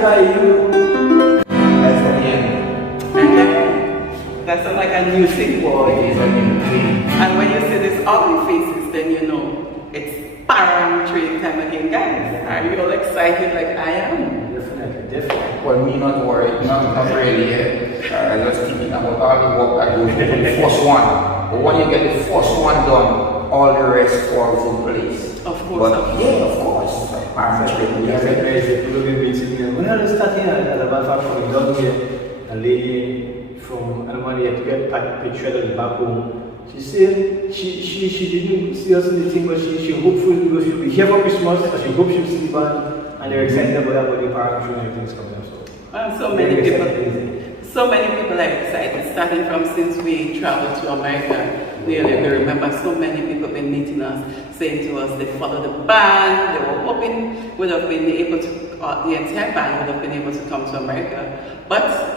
excited by you. That's the end. That sounds like a new thing, boy. It is a new thing. And when you see these ugly faces, then you know it's Param training time again, guys. Are you all excited like I am? Definitely. Well, me not worried, not really yet. I just thinking about all the work I do to do the first one. But when you get the first one done, all the rest falls in place. Of course. Yeah, of course. Param training. Yeah, there is a little meeting. When I was starting at the back from the dog here, a lady from Almania to get picture at the back home. She said she didn't see us in the thing, but she hopefully because she'll be here for Christmas, so she hopes she'll see the band and they're excited about that, but the parents and everything's coming up. So many people are excited, starting from since we traveled to America. We remember so many people have been meeting us, saying to us they follow the band, they were hoping would have been able to, the entire band would have been able to come to America. But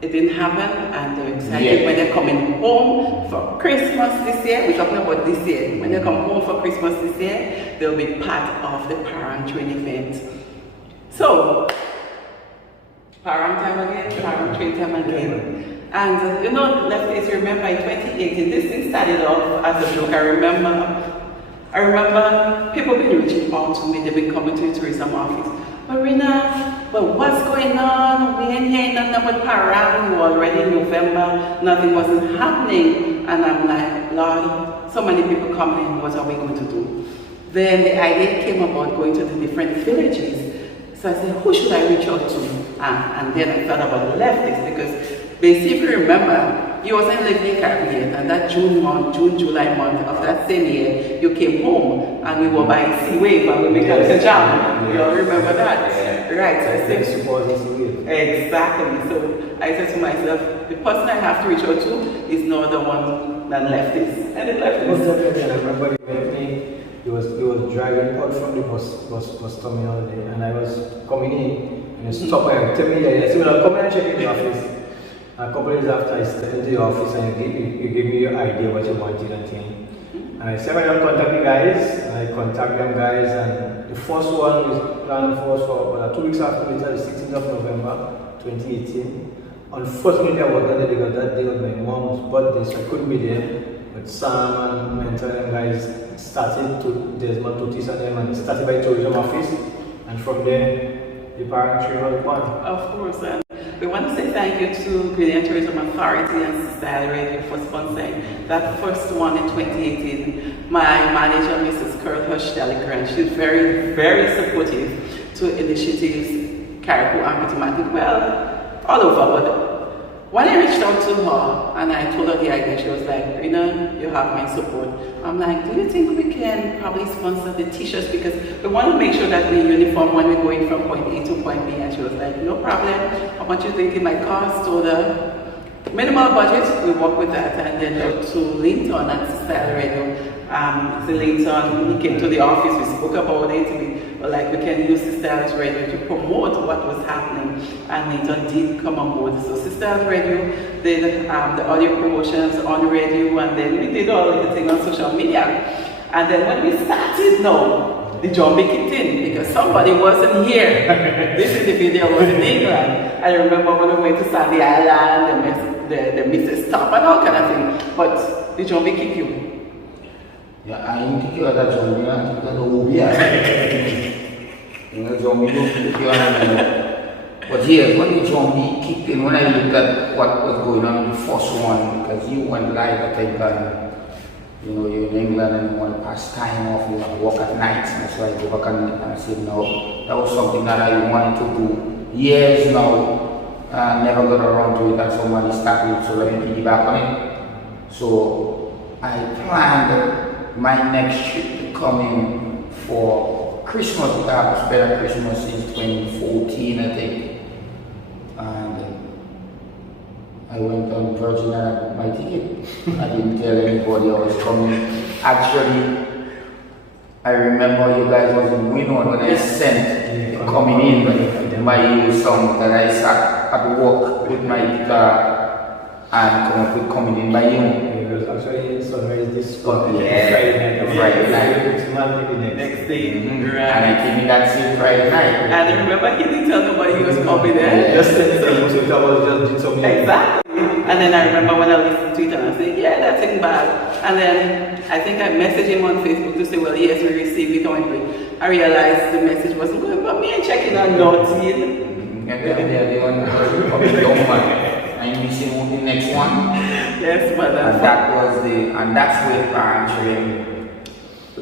it didn't happen, and they're excited when they're coming home for Christmas this year. We're talking about this year. When they come home for Christmas this year, they'll be part of the Param training event. So, Param time again, Param training time again. And you know, lefties, remember in 2018, this thing started off as a joke. I remember people been reaching out to me. They've been coming to the tourism office. Marina, but what's going on? We ain't hearing nothing about Param. We were already in November. Nothing wasn't happening. And I'm like, Lord, so many people coming. What are we going to do? Then the idea came about going to the different villages. So I said, who should I reach out to? And then I thought about the lefties because basically, if you remember, you wasn't living in Caribbean, and that July month of that same year, you came home and we were by Sea Wave and we made a jam. You all remember that? Right, so I said, exactly. So I said to myself, the person I have to reach out to is no other one than lefties. And the lefties. I remember he met me. He was driving out from the bus terminal there, and I was coming in and he stopped and tell me that I said, well, I'll come and check in the office. A couple days after I stepped into the office and you gave me your idea what you wanted and thing. And I said, well, I'll contact the guys, and I contact them guys, and the first one is planned for 2 weeks after later, the 16th of November 2018. Unfortunately, I was not there because that day was my mom's birthday, so I couldn't be there. But Sam and Mentor and guys started to Desmond Totis and them, and started by the tourism office, and from there, the Param training was born. Of course, and we want to say thank you to Grenadian Tourism Authority and Sister Radio for sponsoring that first one in 2018. My manager, Mrs. Carol Hush-Delicker, she's very, very supportive to initiatives, Caribou and Potomac, well, all over. But when I reached out to her and I told her the idea, she was like, Rina, you have my support. I'm like, do you think we can probably sponsor the t-shirts because we want to make sure that we're uniform when we're going from point A to point B? And she was like, no problem. How much you think it might cost? So the minimal budget, we work with that. And then to Linton at Style Radio. Linton, he came to the office, we spoke about it. We were like, we can use Style Radio to promote what was happening. And Linton did come on board. So Style Radio did the audio promotions on radio, and then we did all the thing on social media. And then when we started, no, the jumping kicked in because somebody wasn't here. This is the video was in England. I remember when we went to Sandy Island, the Mrs. Stop and all kind of thing. But the jumping kicked you. Yeah, I think you are that zombie, I think but yes, when the zombie kicked in, when I looked at what was going on in the first one, because you went live at that time, you know, you're in England and you want to pass time off, you want to work at night, and that's why I go back and I said, no, that was something that I wanted to do years now, and never got around to it, and somebody started, so let me piggyback on it. So I planned my next trip to come in for Christmas, because I have spent Christmas since 2014, I think. And I went on Virgin and I bought my ticket. I didn't tell anybody I was coming. Actually, I remember you guys was in Winwood when I sent coming in my new song that I sat at work with my guitar and come up with coming in by you. It was actually in Sunrise this spot. Yeah, Friday night. It's not the Next day, And right? I came in that same Friday night. And I remember he didn't tell nobody he was coming there. Just send it to most of the time, I was just doing something. Exactly. And then I remember when I listened to it and I said, yeah, that ain't bad. And then I think I messaged him on Facebook to say, well, yes, we received it on it. I realized the message wasn't going, but me and checking on nothing. And then they're the one who coming down, man. And you see who the next one. Yes, but And that's where Parents Train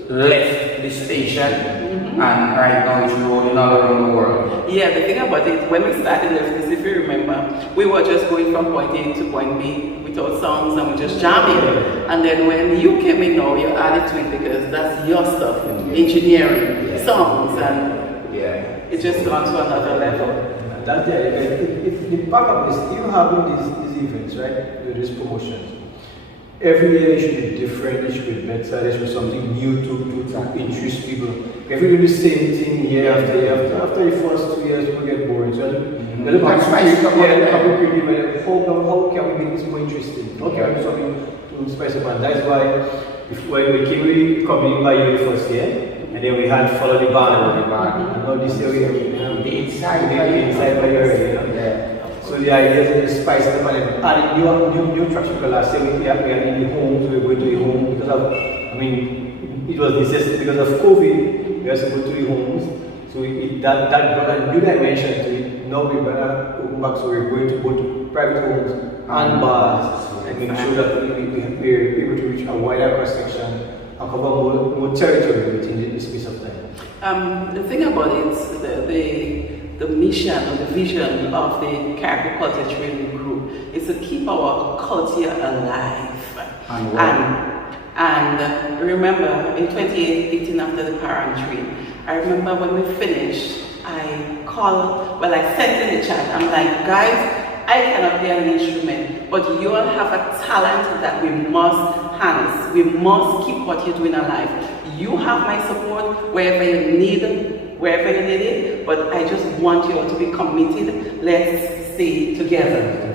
left the station, and right now it's rolling all around the world. yeah, the thing about it, when we started this, if you remember, we were just going from point A to point B with our songs and we just jamming. And then when you came in now, you added to it because that's your stuff, engineering, songs, and it's just gone to another level. That's the backup is even having these events, right? These promotions. Every year it should be different, it should be better, there should be something new to interest people. If we do the same thing year after year, after the first 2 years, people get boring. So That's why you come how can we make this more interesting? How can we do something to spice up? And that's why when we came really coming by year the first year, and then we had Follow the Band. And now this year we have The inside by year, you know? So the idea is to spice it up and adding new tracks. Because last year we are in the homes, we were going to the home because of, it was necessary because of COVID, we had to go to the homes. So that brought a new dimension to it. Now we're gonna open back, so we're going to go to private homes and bars and make sure that we're able to reach a wider cross section and cover more territory within this space of time. The thing about it, the mission or the vision of the Caribbean Culture Training Group is to keep our culture alive. And remember, in 2018 after the parent train, I remember when we finished, I sent in the chat, I'm like, guys, I cannot play an instrument, but you all have a talent that we must harness. We must keep what you're doing alive. You have my support wherever you need it, but I just want you all to be committed. Let's stay together.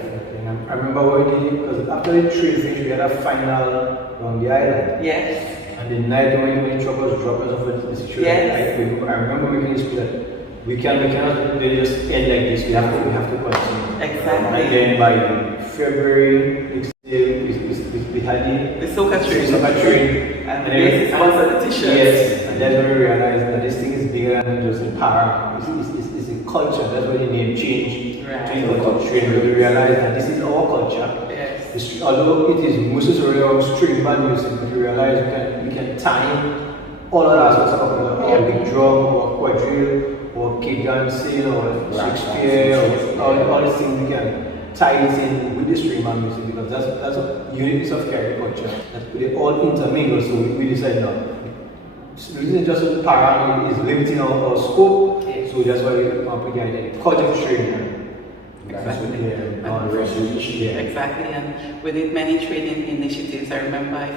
I remember what we did because after the trade finish, we had a final on the island. Yes. And the night when troubles dropped us off the situation, Yes. I remember making this speech that we cannot really just end like this. We have to continue. Exactly. And then by February next year, we had The Soca Train. And And yes, sponsor the t-shirts. Yes, and that's when we realized that this thing is bigger than just a power. It's a culture. That's why the name changed. Right. To the culture. We realized that this is our culture. Yes. Although it is mostly around string band music, but we realize we can tie all other aspects of our big drum or quadrille or kick dancing or Shakespeare or all these things we can tie it in with the string band music because that's a uniqueness of Caribbean culture. That they all intermingle, so we decided no. Using just a para is limiting our scope, so that's why we put the culture training. Exactly, and we did many training initiatives. I remember,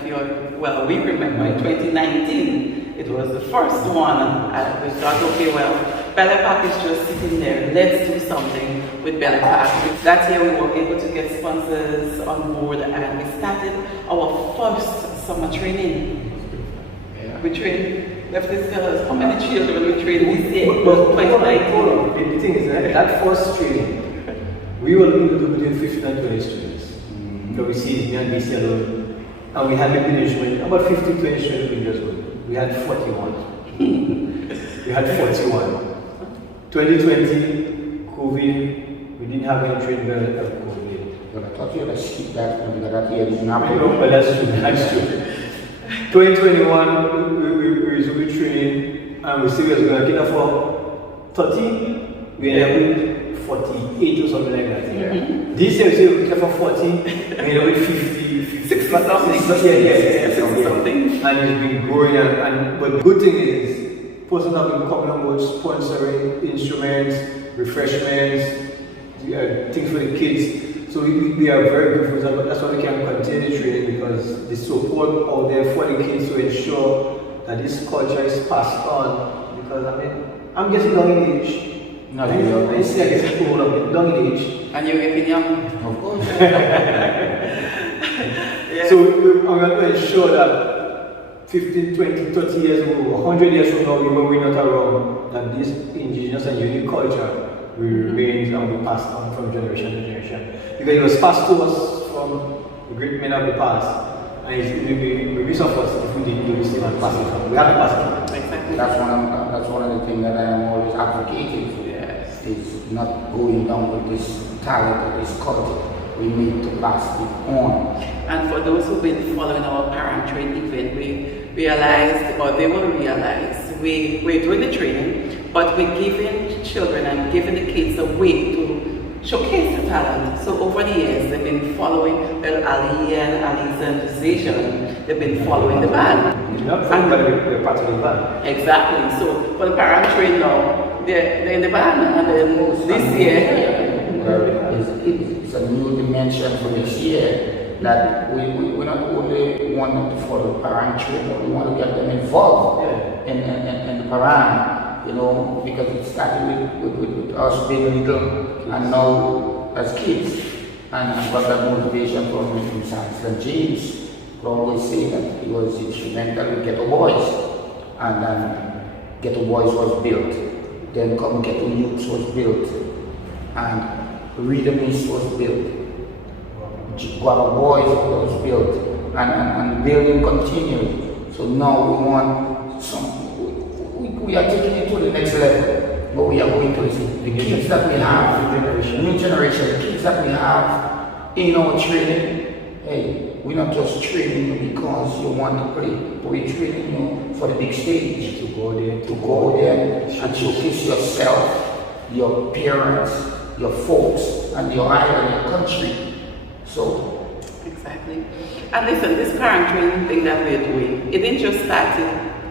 we remember in 2019, it was the first one. We thought, okay, well, Belle Park is just sitting there. Let's do something with Belle Park. That year, we were able to get sponsors on board, and we started our first summer training. We trained Leftist Fellows. How many children we trained this year? 2019. The thing is that first training, we were looking to do between 15 and 20 students. So we see me and BC alone. And we had the management, about 15, 20 students in just good. We had 41. We had 41. 2020, COVID, we didn't have any training of COVID. But I thought you had to skip that one because that year didn't happen. But that's true. 2021, we resumed training and we said we were going to get up for 30. We ended up with 48 or something like that. This year we said we get up for 40. We ended up with 50, 60 something. Something. And it's been growing. But the good thing is, persons have been coming on board sponsoring instruments, refreshments, things for the kids. So we are very grateful for that, but that's why we can continue training because the support out there for the kids to ensure that this culture is passed on. Because I'm getting down in age. Not really. I see I get old, I'm getting down in age. And you're getting young. Of course. So I'm going to ensure that 15, 20, 30 years ago, 100 years from now, even we're not around, that this indigenous and unique culture will remain and be passed on from generation to generation. Because it was passed to us from the great men of the past. And it will be remiss of us if we didn't do this thing and pass it on. We have to pass it on. Exactly. That's one of the things that I am always advocating for. Yes. Is not going down with this talent or this culture. We need to pass it on. And for those who've been following our parent train event, we realized, or they will realize, we're doing the training, but we're giving children and giving the kids a way to showcase the talent. So over the years, they've been following Ali and Ali's and Zajan. They've been following the band. Not from, but we're part of the band. Exactly. So for the parent train now, they're in the band, and then this year. It's a new dimension for this year that we not only want them to follow parent train, but we want to get them involved in the parent, you know, because it started with us being little and now as kids. And I got that motivation from St. James, who always say that he was instrumental with Ghetto Boys. And then Ghetto Boys was built. Then come Ghetto Youths was built. And Rhythmist was built, Guava Boys was built, and building continued. So now we want we are taking it to the next level, but we are going to the kids that we have, new generation, the kids that we have in our training. Hey, we're not just training you because you want to play, but we're training you for the big stage, to go there and showcase yourself, your parents, your folks, and your island, your country. So exactly. And listen, this parent training thing that we're doing, it didn't just start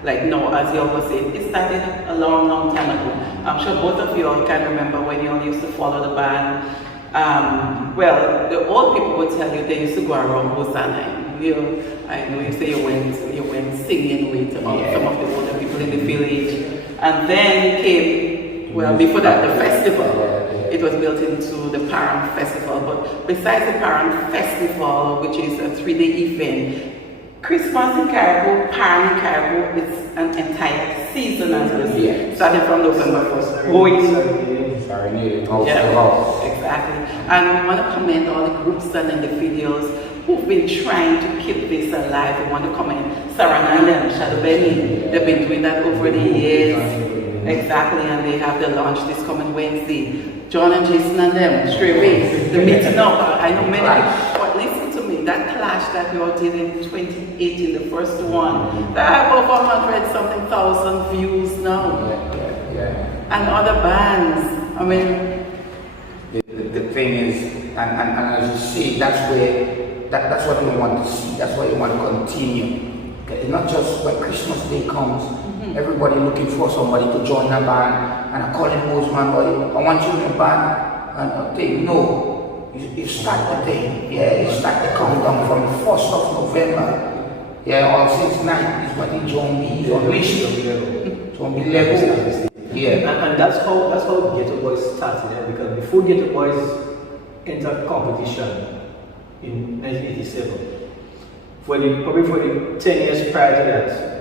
like no, as you always say, it started a long, long time ago. I'm sure both of you all can remember when you all used to follow the band. Well, the old people would tell you they used to go around Hosanna. You know, I know you say you went singing with some of the older people in the village, and then came, well, before that, the festival. It was built into the Parent Festival, but besides the Parent Festival, which is a 3-day event, Christmas in Caribou, Parent in Caribou, it's an entire season as well, starting from November 1st. Oh, it's exactly. And we want to commend all the groups and the videos who've been trying to keep this alive. We want to commend Sarah and Shadow Benny. They've been doing that over the years. Exactly, and they have the launch this coming Wednesday. John and Jason and them, straight away, they're meeting up. I know many people, but listen to me, that clash that we all did in 2018, the first one, that have over 100-something-thousand views now. And other bands, I mean. The thing is, and as you see, that's what we want to see, that's what we want to continue. It's not just when Christmas Day comes, everybody looking for somebody to join a band, and I call him Bozeman, boy, I want you in a band, and I think, no, you start the thing, you start the countdown from the 1st of November, all since night is when the John B is unleashed, John B level, and that's how Ghetto Boys started, because before Ghetto Boys entered competition in 1987, probably for the 10 years prior to that,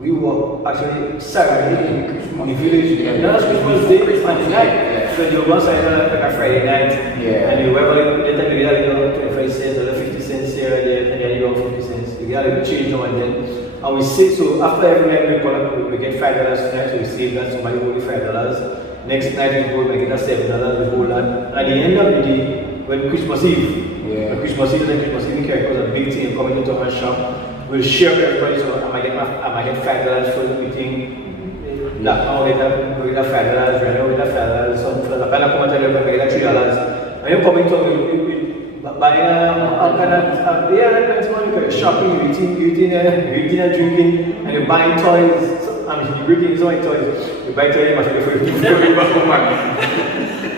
we were actually celebrating in the village. Not Christmas Day, Christmas night. So you go outside like a Friday night, and you wherever later you get 25 cents or 50 cents here and there, and then you go 50 cents. You get a change now and then. And we say, so after every night we get $5 tonight, so we save that, somebody will get $5. Next night we go and get $7, we hold that. And at the end of the day, when Christmas Eve, Christmas Eve in Caribou was a big thing coming into our shop. We'll share with everybody, so I might get $5 for the meeting. That now we get $5, Reno we get $5, some for the Panda come and tell you we get $3. And you come into buying shopping, eating and drinking, and you're buying toys. You're bringing so many toys. You buy toys, machine for you.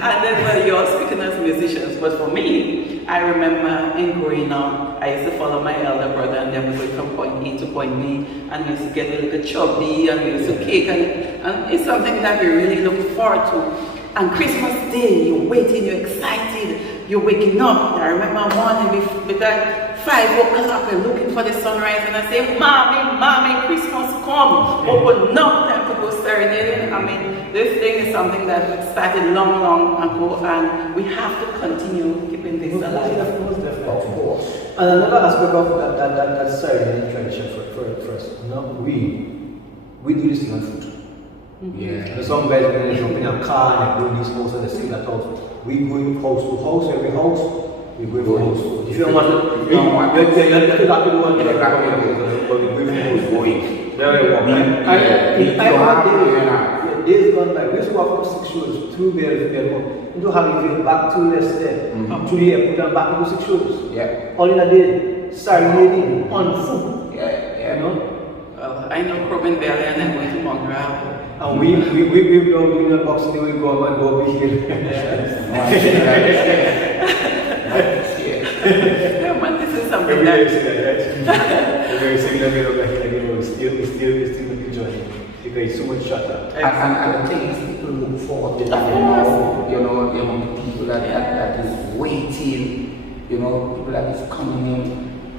And then, well, you're speaking as musicians, but for me, I remember in growing up, I used to follow my elder brother and then we went from point A to point B, and we used to get a little chubby and we used to cake, and it's something that we really look forward to. And Christmas Day, you're waiting, you're excited, you're waking up. I remember morning with that 5 o'clock, we're looking for the sunrise, and I say, Mommy, Christmas come. Open up, time to go serenading. I mean, this thing is something that started long ago, and we have to continue keeping this alive. Of course. And another aspect of that serenading tradition for us, we do this thing on foot. Yeah. Some guys when they jump in a car and they go in this house and they sing that house. We go house to house, every house, we go from house to house. If you don't want to, you have to do one thing, but we go from house to house. Very well. And days gone by, we used to walk from 6 shows, 2 bells, into having back to yesterday, to the airport and back to 6 shows. Yeah. All in a day, serenading on foot. Yeah. You know? Well, I know Crowman Valley and then going to Mongrel. And we go doing a box, we go and go be here. Yeah, but this is something We're that. very similar, we still enjoy because it's so much shorter. And the thing is, people look forward to that. You know, the amount of people that is waiting, you know, people that is coming in,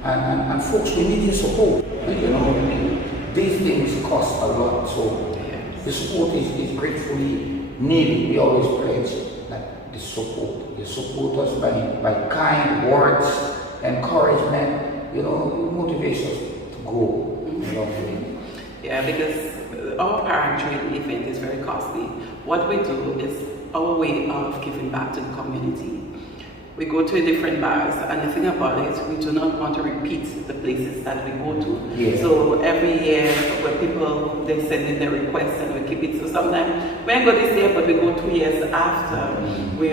and folks, we need your support. You know, these things cost a lot, so the support is gratefully needed. We always pledge that the support. You support us by kind words, encouragement, you know, motivation to go. You know. Yeah, because our parent training event is very costly. What we do is our way of giving back to the community. We go to different bars, and the thing about it, we do not want to repeat the places that we go to. Yeah. So every year, when people they send in their requests, and we keep it. So sometimes we don't go this year, but we go 2 years after. We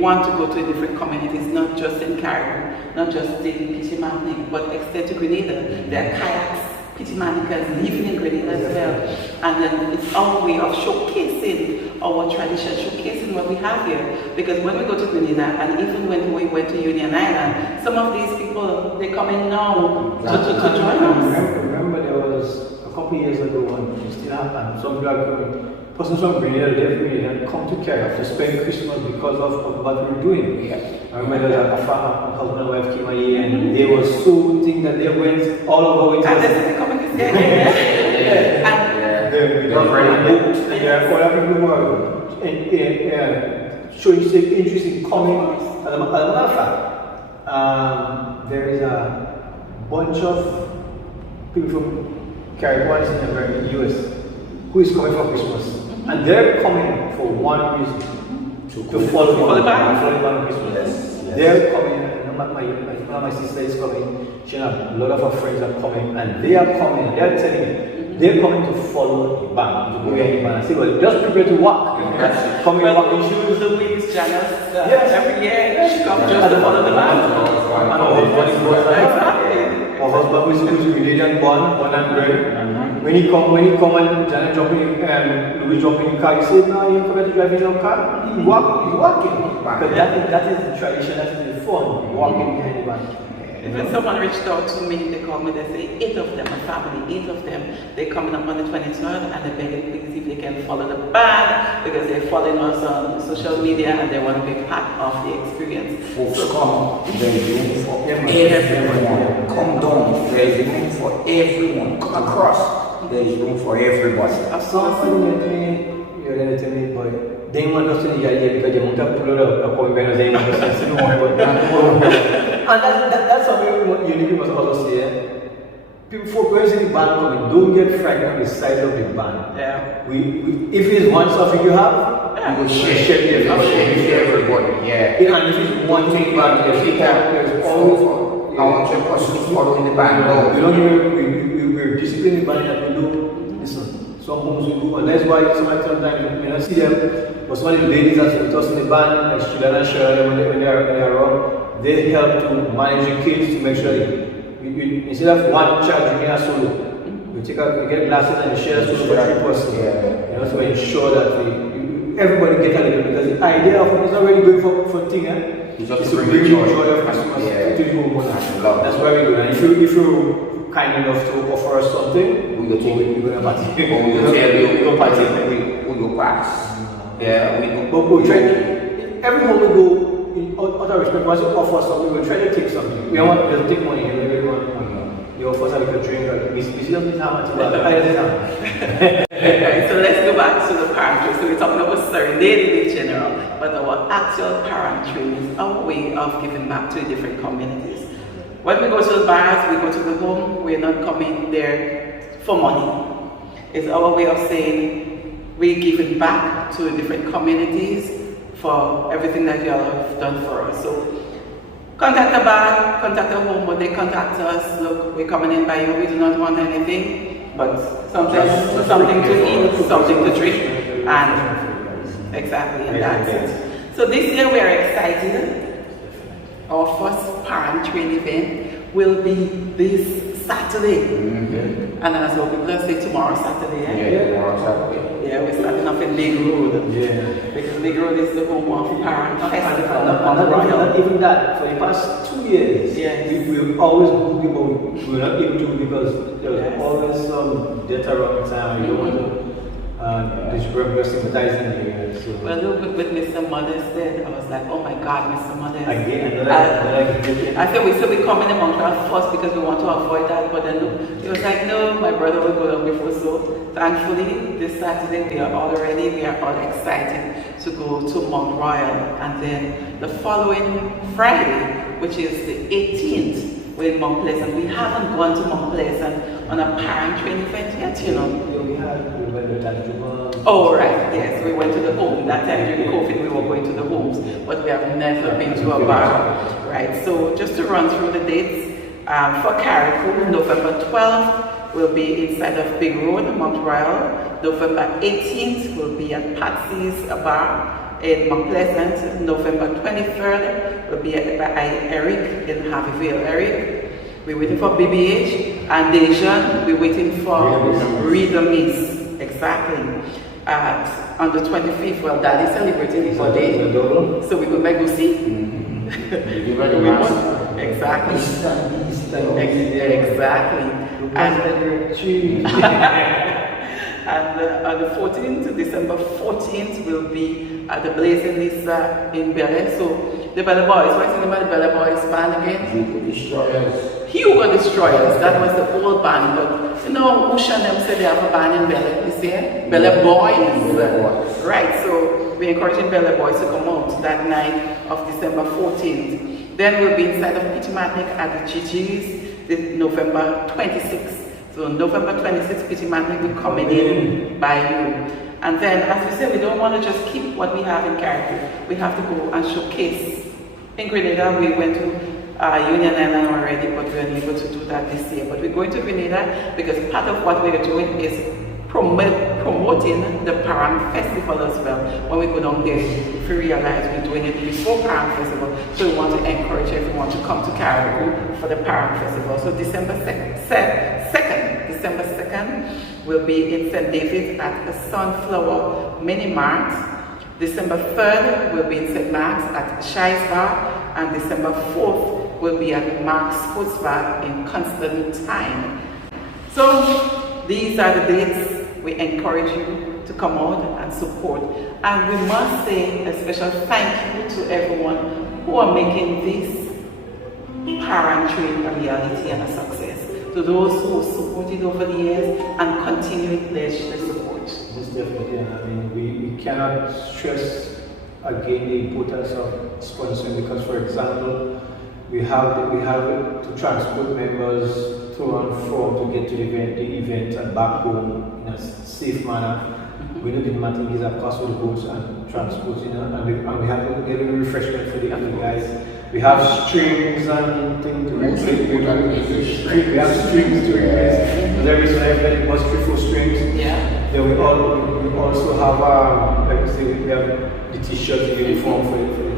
want to go to different communities, not just in Caribou, not just in Pichimanik, but extend to Grenada. There are kayaks. Pichimanicans living in Grenada as well, and then it's our way of showcasing our tradition, showcasing what we have here. Because when we go to Grenada, and even when we went to Union Island, some of these people they come in now to join us. Remember, there was a couple years ago when it still happened. Some people are coming. Persons from Grenada, they come to Caribou to spend Christmas because of what we're doing. Yeah. I remember that a husband and wife came here and they were so thinking that they went all over with us. And they come in this They're booked and there are other people who are showing interest in coming. As a matter of fact, there is a bunch of people from Caribbean in the US who is coming for Christmas. And they're coming for one reason, to follow the band Christmas. Yes. They're coming, and my sister is coming, she and a lot of her friends are coming, and they are coming, they're telling me, they're coming to follow the band, to go here in the band. I say, well, just prepare to walk. Coming walk in shoes. The weeks, Janice, yes. Every year she comes just to follow the band. Exactly. Her husband who is Grenadian born and bred. When he come and Janet jump in, Louis jump in the car, he said, no, you come to drive in your car. He's walking. Because that is the tradition, that is the fun, walking behind the band. When someone reached out to me, they called me, they say 8 of them, a family, 8 of them, they're coming up on the 23rd and they're begging please if they can follow the band because they're following us on social media and they want to be part of the experience. Folks, come, there is room for everyone. Come down, there is room for everyone. Come across, there is room for everybody. Somebody you're going to tell me, boy. They want us to the idea because they want to pull it up, they want us to know and that's something you must also say. People focus in the band coming, don't get frightened on the size of the band. Yeah. If it's one stuff you have, you will share it with everybody. Yeah. And if it's one thing band, there's always I want your person following the band. No. We don't even we're disciplined in band that we do. Listen. Some homes we do, and that's why sometimes you not see them, but some of the ladies that with us in the band, like Juliana and Cheryl, when they are around, they help to manage the kids to make sure instead of one child drinking a solo, we get glasses and we share a solo for 3 persons. You know, to ensure that everybody get a little, because the idea of it is not really going for thing, it's just to bring joy of Christmas to the home. That's why we do that. If you kind enough to offer us something, we go take it. We're going to party. We go tell you, we go party. We go pass. Yeah, we go. But we try. Every home we go, out of respect, once you offer something, we try to take something. We don't want to take money, we really want money. You offer us a little drink, we don't need how much, but I don't know. Okay, so let's go back to the parent tree. So we're talking about serenading in general, but our actual parent tree is our way of giving back to different communities. When we go to the bars, we go to the home, we're not coming there for money. It's our way of saying we're giving back to different communities for everything that you all have done for us. So contact the bar, contact the home, but they contact us. Look, we're coming in by you, we do not want anything, but something to eat, something to drink, and exactly, and that's it. So this year we are excited. Our first parent train event will be this Saturday. And as well, people say tomorrow Saturday. Tomorrow Saturday. Yeah, we're starting off in Big Road. Yeah. Because Big Road is the home of Parent Festival. Not even that. For the past 2 years, yes. we've always booked about, we're not able to because there's always some data around the time. We don't want to sympathizing the area. So. Well, look, with Mr. Modest then, I was like, oh my God, Mr. Modest. Again, I said, we come in the Montreal first because we want to avoid that, but then look, he was like, no, my brother will go down before. So thankfully, this Saturday, we are all ready, we are all excited to go to Mount Royal. And then the following Friday, which is the 18th, we're in Mount Pleasant. We haven't gone to Mount Pleasant on a parent training event yet, you know. We went to Tanjuma. Oh, right, yes, we went to the home. That time during COVID, we were going to the homes, but we have never been to a bar, right? So just to run through the dates, for Carriacou, November 12th will be inside of Big Road, Mount Royal. November 18th will be at Patsy's Bar in Mount Pleasant. November 23rd will be at by Eric in Harveyville. Eric, we're waiting for BBH, and Dejan, we're waiting for Read the Miss. Exactly. On the 25th, well, Daddy celebrating his birthday, so we go back to see. Exactly. Exactly. And on the 14th, December 14th, will be at the Blazing Lisa in Bel Air. So the Bella Boys, what's the name of the Bella Boys band again? Hugo Destroyers. Hugo Destroyers, that was the old band, but you know, Usha and them said they have a band in Bel Air, you see it? Bella Boys. Right, so we're encouraging Bella Boys to come out that night of December 14th. Then we'll be inside of Pitamatic at the GG's, this November 26th. So November 26th, Pitamatic will be coming in by you. And then, as we said, we don't want to just keep what we have in Carriacou. We have to go and showcase. In Grenada, we went to Union Island already, but we were unable to do that this year. But we're going to Grenada because part of what we're doing is promoting the Parent Festival as well. When we go down there, if we realize we're doing it before Parent Festival, so we want to encourage everyone to come to Carriacou for the Parent Festival. So December 2nd will be in St. David's at the Sunflower Mini Mart. December 3rd will be in St. Mark's at Shies Bar, and December 4th will be at the Mark's Sports Bar in Constantine. So these are the dates. We encourage you to come out and support. And we must say a special thank you to everyone who are making this parent train a reality and a success. To those who supported over the years and continually pledge their support. Most definitely, I mean, we cannot stress again the importance of sponsoring because, for example, we have to transport members to and from to get to the event and back home in a safe manner. We know the matter is a cost of the boats and transport, you know, and we have to get a refreshment for the guys. We have strings and things to replace. We have strings to replace. There is everybody must prefer strings. Yeah. Then we also have like we say we have the t-shirt, the uniform for the thing.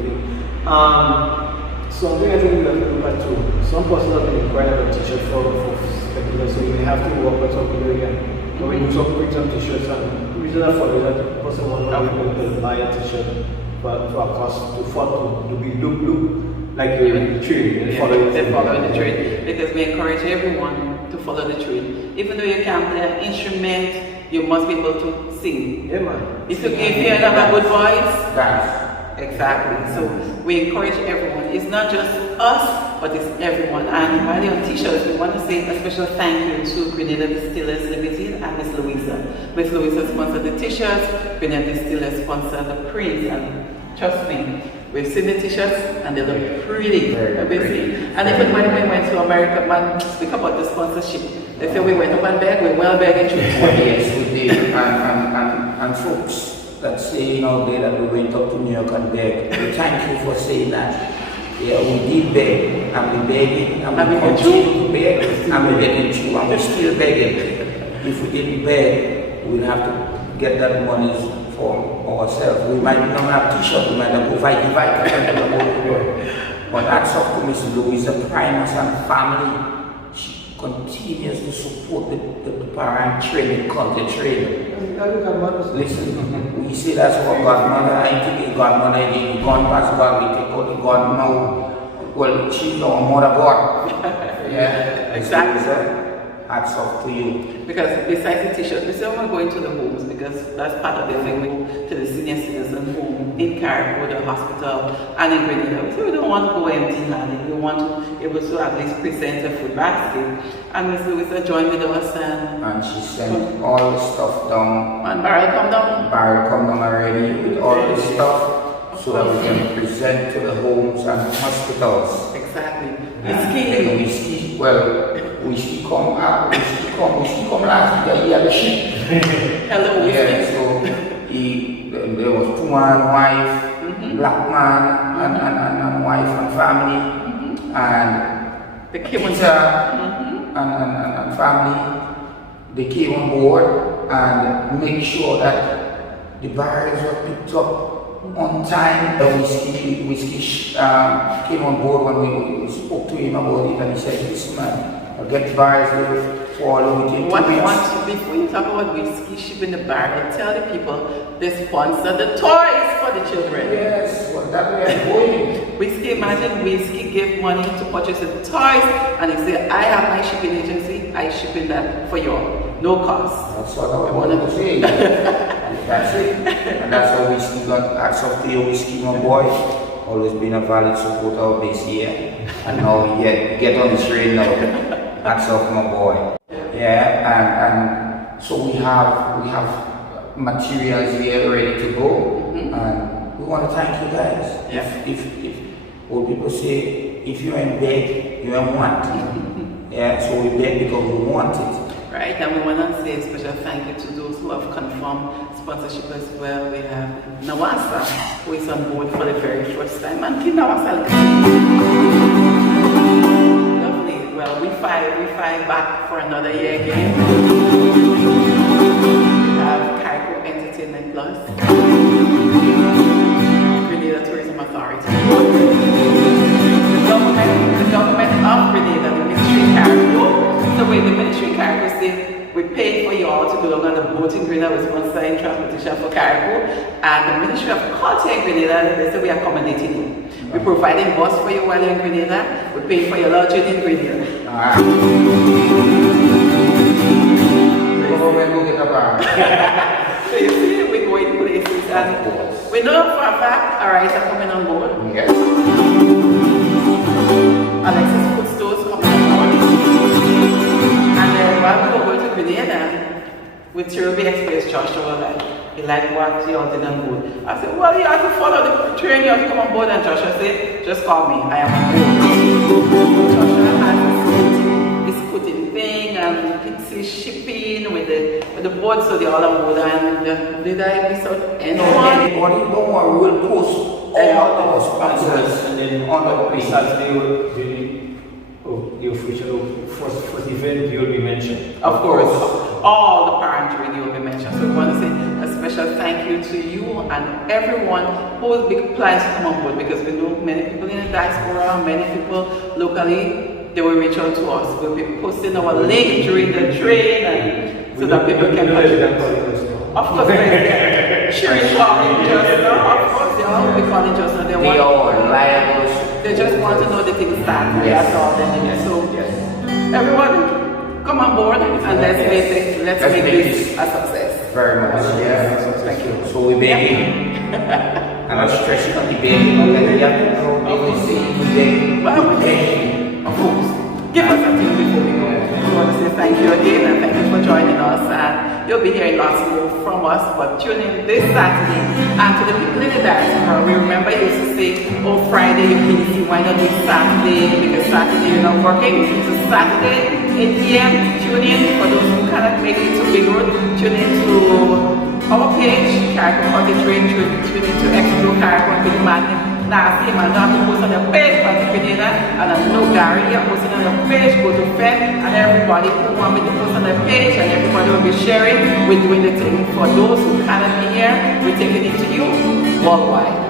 Something I think we have to look at too. Some persons have been inquiring about t-shirt for spectacular, so we may have to work with some people again. So we do some t-shirts and the reason I follow that the person will buy a t-shirt for a cost to be look like the trade. They're following the trade because we encourage everyone to follow the trade. Even though you can't play an instrument, you must be able to sing. Yeah, man. If you don't have a good voice, Exactly. So we encourage everyone. It's not just us, but it's everyone. And while you're on t-shirts, we want to say a special thank you to Grenada Distillers Limited and Miss Louisa. Miss Louisa sponsored the t-shirts, Grenada Distillers sponsored the prints, and trust me, we've seen the t-shirts and they look pretty. And even when we went to America, man, speak about the sponsorship. They say we went to one bag, we're well bagged into Yes, we did. And folks that say out there that we went up to New York and begged, we thank you for saying that. Yeah, we did beg, and we begging, and we continue to beg, and we're getting through, and we're still begging. If we didn't beg, we'd have to get that money for ourselves. We might not have t-shirts, we might not go fight. But that's up to Miss Louisa Primus and family. She continues to support the parent training, content training. Listen, we say that's what godmother, I think it's godmother, it's gone past God, we take out the God now. Well, she's our mother God. Yeah, exactly. Hats off to you. Because besides the t-shirt, we still want to go into the homes because that's part of the thing. We go to the senior citizen home in Carriacou, the hospital, and in Grenada. So we don't want to go empty-handed. We want to be able to at least present a food basket. And Ms. Louisa joined with us and she sent all the stuff down. And Barrel come down? Barrel come down already with all the stuff so that we can present to the homes and hospitals. Exactly. Whiskey, well, whiskey come last week, he had a ship. Hello, whiskey. Yeah, so there was 2 man, wife, black man, and wife and family, and the Peter and family. They came on board and make sure that the barrels were picked up on time. The whiskey came on board when we spoke to him about it, and he said, listen man, I'll get the barrels for all within 2 weeks. Before you talk about whiskey shipping the barrel, tell the people they sponsor the toys for the children. Yes, well that way I'm going. Whiskey, imagine whiskey give money to purchase the toys, and they say, I have my shipping agency, I shipping that for you, no cost. That's what I wanted to say. That's it. And that's how Whiskey got hats off to your Whiskey, my boy. Always been a valid supporter of this year. And now we get on the train now. Hats off, my boy. Yeah, and so we have materials here ready to go. And we want to thank you guys. Yeah. If old people say, if you're in bed, you don't want it. Yeah, so we beg because we want it. Right, and we want to say a special thank you to those who have confirmed sponsorship as well. We have Nawasa, who is on board for the very first time, and Team Nawasa. Lovely. Well, we fight back for another year again. We have Carriacou Entertainment Plus, Grenada Tourism Authority, the government of Grenada, the Ministry of Carriacou. So when the Ministry of Carriacou said, we paid for you all to go along on the boat in Grenada with sponsoring transportation for Carriacou, and the Ministry of Culture in Grenada, they said we are accommodating you. We're providing bus for you while you're in Grenada, we're paying for your lodging in Grenada. So you see, we're going places, and we know for a fact our rights are coming on board. Yes. Alexis Food Stores coming on board. And then while we were going to Grenada, with Terrible Express, Joshua he liked what you all did on board. I said, well, you have to follow the train, you have to come on board. And Joshua said, just call me, I am on board. Joshua has his scooting thing and pixie shipping with the board, so they're all on board. And did I miss out anyone? Anybody don't want, we'll post all our sponsors And then on the page. Saturday, the official first event you will be mentioned. Of course, all the parent radio will be mentioned. So we want to say a special thank you to you and everyone who has big plans to come on board, because we know many people in the diaspora, many people locally, they will reach out to us. We'll be posting our link during the train and so that people can Of course, Sherry calling just now. Of course, they all will be calling just now. They are liable. They just want to know the things start. Yes. That's all they need. So everyone, come on board and let's make this a success. Very much. Yeah. Thank you. So we begin. and I'm stressing on the bed, you know, like you have to know, they will say, Well, of course. Give us a tip before we go. We want to say thank you again and thank you for joining us. And you'll be hearing lots more from us. But tune in this Saturday. And to the people in the diaspora, we remember you used to say, oh, Friday you're busy. Why not do Saturday? Because Saturday you're not working. So Saturday, 8 p.m., tune in. For those who cannot make it to Big Road, tune in to our page, Carriacou Cottage Range. Tune in to Explore Carriacou with Madness. Nasty man, don't post on your page, and I know Gary, you're posting on your page, go to Fed, and everybody who want me to post on their page, and everybody will be sharing. We're doing the thing for those who cannot be here. We're taking it to you worldwide.